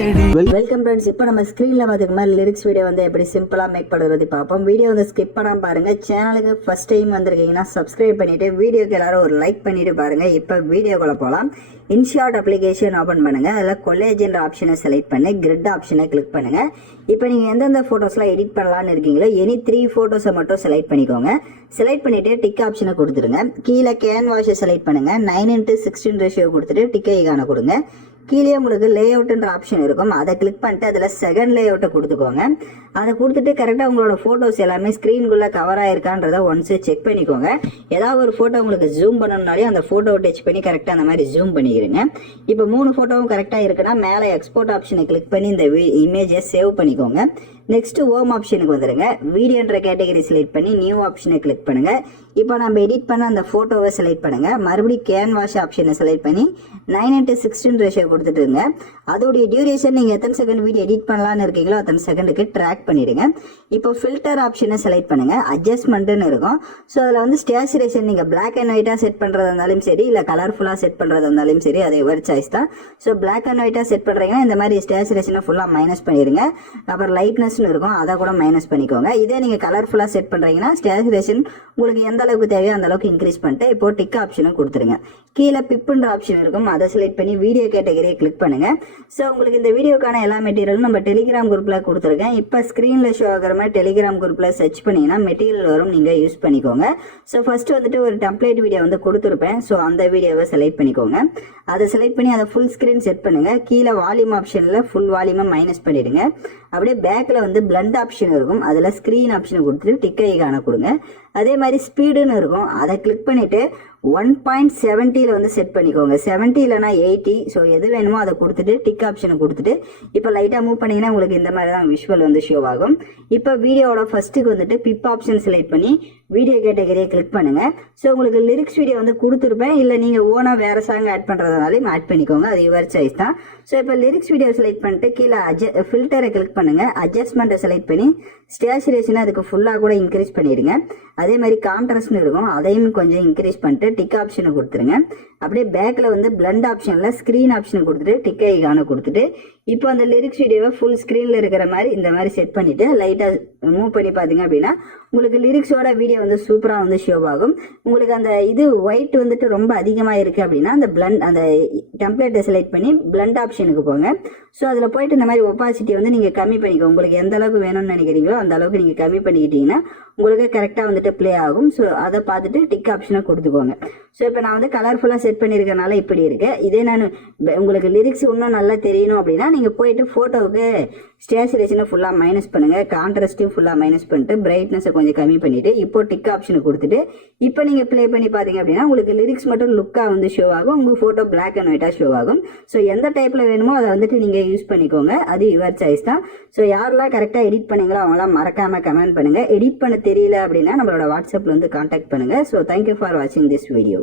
Welcome friends. இப்போ நம்ம ஸ்க்ரீனில் பார்த்துக்க மாதிரி லிரிக்ஸ் வீடியோ வந்து எப்படி சிம்பிளாக மேக் பண்ணுறது பார்ப்போம். வீடியோ வந்து ஸ்கிப் பண்ணாமல் பாருங்கள். சேனலுக்கு ஃபஸ்ட் டைம் வந்திருக்கீங்கன்னா சப்ஸ்கிரைப் பண்ணிவிட்டு வீடியோக்கு எல்லாரும் ஒரு லைக் பண்ணிவிட்டு பாருங்கள். இப்போ வீடியோக்குள்ளே போகலாம். இன்ஷாட் அப்ளிகேஷன் ஓப்பன் பண்ணுங்கள். அதில் கொலேஜ்ன்ற ஆப்ஷனை செலக்ட் பண்ணி கிரிட் ஆப்ஷனை கிளிக் பண்ணுங்கள். இப்போ நீங்கள் எந்தெந்த ஃபோட்டோஸ்லாம் எடிட் பண்ணலான்னு இருக்கீங்களோ எனி 3 ஃபோட்டோஸை மட்டும் செலக்ட் பண்ணிக்கோங்க. செலக்ட் பண்ணிவிட்டு டிக் ஆப்ஷனை கொடுத்துருங்க. கீழே கேன்வாஷை செலக்ட் பண்ணுங்கள். 9:16 ரேஷியோ கொடுத்துட்டு டிக் ஐகானை கொடுங்க. கீழே உங்களுக்கு லே அவுட்ன்ற ஆப்ஷன் இருக்கும். அதை கிளிக் பண்ணிட்டு அதில் செகண்ட் லே அவுட்டை கொடுத்துக்கோங்க. அதை கொடுத்துட்டு கரெக்டாக உங்களோட ஃபோட்டோஸ் எல்லாமே ஸ்க்ரீனுக்குள்ளே கவர் ஆயிருக்கான்றதை ஒன்ஸு செக் பண்ணிக்கோங்க. ஏதாவது ஒரு ஃபோட்டோ உங்களுக்கு ஜூம் பண்ணணும்னாலே அந்த ஃபோட்டோவை டச் பண்ணி கரெக்டாக அந்த மாதிரி ஜூம் பண்ணிக்கிறீங்க. இப்போ 3 ஃபோட்டோவும் கரெக்டாக இருக்குன்னா மேலே எக்ஸ்போர்ட் ஆப்ஷனை கிளிக் பண்ணி இந்த இமேஜை சேவ் பண்ணிக்கோங்க. நெக்ஸ்ட் ஹோம் ஆப்ஷனுக்கு வந்துடுங்க. வீடியோன்ற கேட்டகரி செலக்ட் பண்ணி நியூ ஆப்ஷனை கிளிக் பண்ணுங்க. இப்போ நம்ம எடிட் பண்ண அந்த ஃபோட்டோவை செலக்ட் பண்ணுங்க. மறுபடியும் கேன்வாஷ் ஆப்ஷனை செலக்ட் பண்ணி 9:16 ரேஷியோ கொடுத்துட்டுங்க. அதோடைய டியூரேஷன் நீங்கள் எத்தனை செகண்ட் வீடியோ எடிட் பண்ணலான்னு இருக்கீங்களோ அத்தனை செகண்டுக்கு ட்ராக் பண்ணிடுங்க. இப்போ ஃபில்டர் ஆப்ஷனை செலக்ட் பண்ணுங்க. அட்ஜஸ்ட்மெண்ட்னு இருக்கும். ஸோ அதில் வந்து ஸ்டேச்சுரேஷன் நீங்கள் பிளாக் அண்ட் ஒயிட்டாக செட் பண்ணுறதா இருந்தாலும் சரி, இல்லை கலர்ஃபுல்லாக செட் பண்ணுறதா இருந்தாலும் சரி, அது ஒரு சாய்ஸ் தான். ஸோ பிளாக் அண்ட் ஒயிட்டாக செட் பண்ணுறீங்கன்னா இந்த மாதிரி ஸ்டேச்சுரேஷனை ஃபுல்லாக மைனஸ் பண்ணிடுங்க. அப்புறம் லைட்னஸ் இருக்கும், அதை கூட மைனஸ் பண்ணிக்கோங்க. இதே நீங்க கலர்ஃபுல்லா செட் பண்றீங்கன்னா ஸ்டேச்சுரேஷன் உங்களுக்கு எந்த அளவுக்கு தேவையோ அந்த அளவுக்கு இன்க்ரீஸ் பண்ணிட்டு இப்போ டிக் ஆப்ஷனை கொடுத்துருங்க. கீழே பிப்ன்ற ஆப்ஷன் இருக்கும். அதை செலக்ட் பண்ணி வீடியோ கேட்டகரியை கிளிக் பண்ணுங்க. ஸோ உங்களுக்கு இந்த வீடியோக்கான எல்லா மெட்டீரியலும் நம்ம டெலிகிராம் குரூப்ல கொடுத்துருக்கேன். இப்போ ஸ்கிரீன்ல ஷோ ஆகிற மாதிரி டெலிகிராம் குரூப்ல சர்ச் பண்ணீங்கன்னா மெட்டீரியல் வரும், நீங்க யூஸ் பண்ணிக்கோங்க. ஸோ ஃபர்ஸ்ட் வந்துட்டு ஒரு டெம்ப்ளேட் வீடியோ வந்து கொடுத்துருப்பேன். ஸோ அந்த வீடியோவை செலக்ட் பண்ணிக்கோங்க. அதை செலக்ட் பண்ணி அதை ஃபுல் ஸ்கிரீன் செட் பண்ணுங்க. கீழே வால்யூம் ஆப்ஷன்ல ஃபுல் வால்யூமை மைனஸ் பண்ணிடுங்க. அப்படியே பேக்ல வந்து பிளண்ட் ஆப்ஷன் இருக்கும். அதில் ஸ்க்ரீன் ஆப்ஷனை கொடுத்துட்டு டிக் ஐகானை கொடுங்க. அதே மாதிரி ஸ்பீடுன்னு இருக்கும். அதை கிளிக் பண்ணிட்டு 1.70 வந்து செட் பண்ணிக்கோங்க. 70 இல்லைனா 80. ஸோ எது வேணுமோ அதை கொடுத்துட்டு டிக் ஆப்ஷனை கொடுத்துட்டு இப்போ லைட்டாக மூவ் பண்ணிங்கன்னா உங்களுக்கு இந்த மாதிரி தான் விஷுவல் வந்து ஷோ ஆகும். இப்போ வீடியோவோட ஃபர்ஸ்ட்டுக்கு வந்துட்டு பிப் ஆப்ஷன் செலக்ட் பண்ணி வீடியோ கேட்டகரியை கிளிக் பண்ணுங்க. ஸோ உங்களுக்கு லிரிக்ஸ் வீடியோ வந்து கொடுத்துருப்பேன். இல்லை நீங்கள் ஓனாக வேறு சாங் ஆட் பண்ணுறதுனாலையும் ஆட் பண்ணிக்கோங்க. அது யுவர் சாய்ஸ் தான். ஸோ இப்போ லிரிக்ஸ் வீடியோ செலக்ட் பண்ணிட்டு கீழே ஃபில்டரை கிளிக் பண்ணுங்க. அட்ஜஸ்ட்மெண்ட்டை செலக்ட் பண்ணி ஸ்டேச்சுரேஷனை அதுக்கு ஃபுல்லாக கூட இன்க்ரீஸ் பண்ணிடுங்க. அதே மாதிரி கான்ட்ராஸ்ட்னு இருக்கும். அதையும் கொஞ்சம் இன்க்ரீஸ் பண்ணிட்டு டிக் ஆப்ஷனை கொடுத்துருங்க. அப்படியே பேக்ல வந்து பிளண்ட் ஆப்ஷன்ல ஸ்கிரீன் ஆப்ஷனை கொடுத்துட்டு டிக் ஐகானை கொடுத்துட்டு இப்போ அந்த லிரிக்ஸ் வீடியோவை ஃபுல் ஸ்கிரீன்ல இருக்கிற மாதிரி இந்த மாதிரி செட் பண்ணிட்டு லைட்டா மூவ் பண்ணி பாத்தீங்க அப்படின்னா உங்களுக்கு லிரிக்ஸோட வீடியோ வந்து சூப்பரா வந்து ஷோ ஆகும். உங்களுக்கு அந்த இது ஒயிட் வந்துட்டு ரொம்ப அதிகமா இருக்கு அப்படின்னா அந்த பிளண்ட் அந்த டெம்ப்ளேட்டை செலக்ட் பண்ணி பிளண்ட் ஆப்ஷனுக்கு போங்க. ஸோ அதுல போயிட்டு இந்த மாதிரி ஒப்பாசிட்டி வந்து நீங்க கம்மி பண்ணிக்கோங்க. உங்களுக்கு எந்த அளவுக்கு வேணும்னு நினைக்கிறீங்களோ அந்த அளவுக்கு நீங்க கம்மி பண்ணிக்கிட்டீங்கன்னா உங்களுக்கு கரெக்டா வந்துட்டு பிளே ஆகும். ஸோ அதை பார்த்துட்டு டிக் ஆப்ஷனை கொடுத்துக்கோங்க. ஸோ இப்போ நான் வந்து கலர்ஃபுல்லா செட் பண்ணியிருக்கனால இப்படி இருக்கு. இதே நான் உங்களுக்கு லிரிக்ஸ் இன்னும் நல்லா தெரியணும் அப்படின்னா நீங்க போயிட்டு போட்டோவுக்கு ஸ்டேச்சுரேஷனை ஃபுல்லா மைனஸ் பண்ணுங்க. கான்ட்ராஸ்டையும் ஃபுல்லா மைனஸ் பண்ணிட்டு பிரைட்னஸை கொஞ்சம் கம்மி பண்ணிட்டு இப்போ டிக் ஆப்ஷனை கொடுத்துட்டு இப்போ நீங்க பிளே பண்ணி பாத்தீங்க அப்படின்னா உங்களுக்கு லிரிக்ஸ் மட்டும் லுக்கா வந்து ஷோ ஆகும். உங்க போட்டோ பிளாக் அண்ட் ஒயிட்டா ஷோ ஆகும். ஸோ எந்த டைப்ல வேணுமோ அதை வந்துட்டு நீங்க யூஸ் பண்ணிக்கோங்க. அது யுவர் சாய்ஸ் தான். ஸோ யாரெல்லாம் கரெக்டா எடிட் பண்ணீங்களோ அவங்களாம் மறக்காம கமெண்ட் பண்ணுங்க. எடிட் பண்ண தெரியல அப்படின்னா நம்மளோட வாட்ஸ்அப்ல வந்து கான்டாக்ட் பண்ணுங்க. ஸோ தேங்க்யூ ஃபார் வாட்சிங் திஸ் வீடியோ.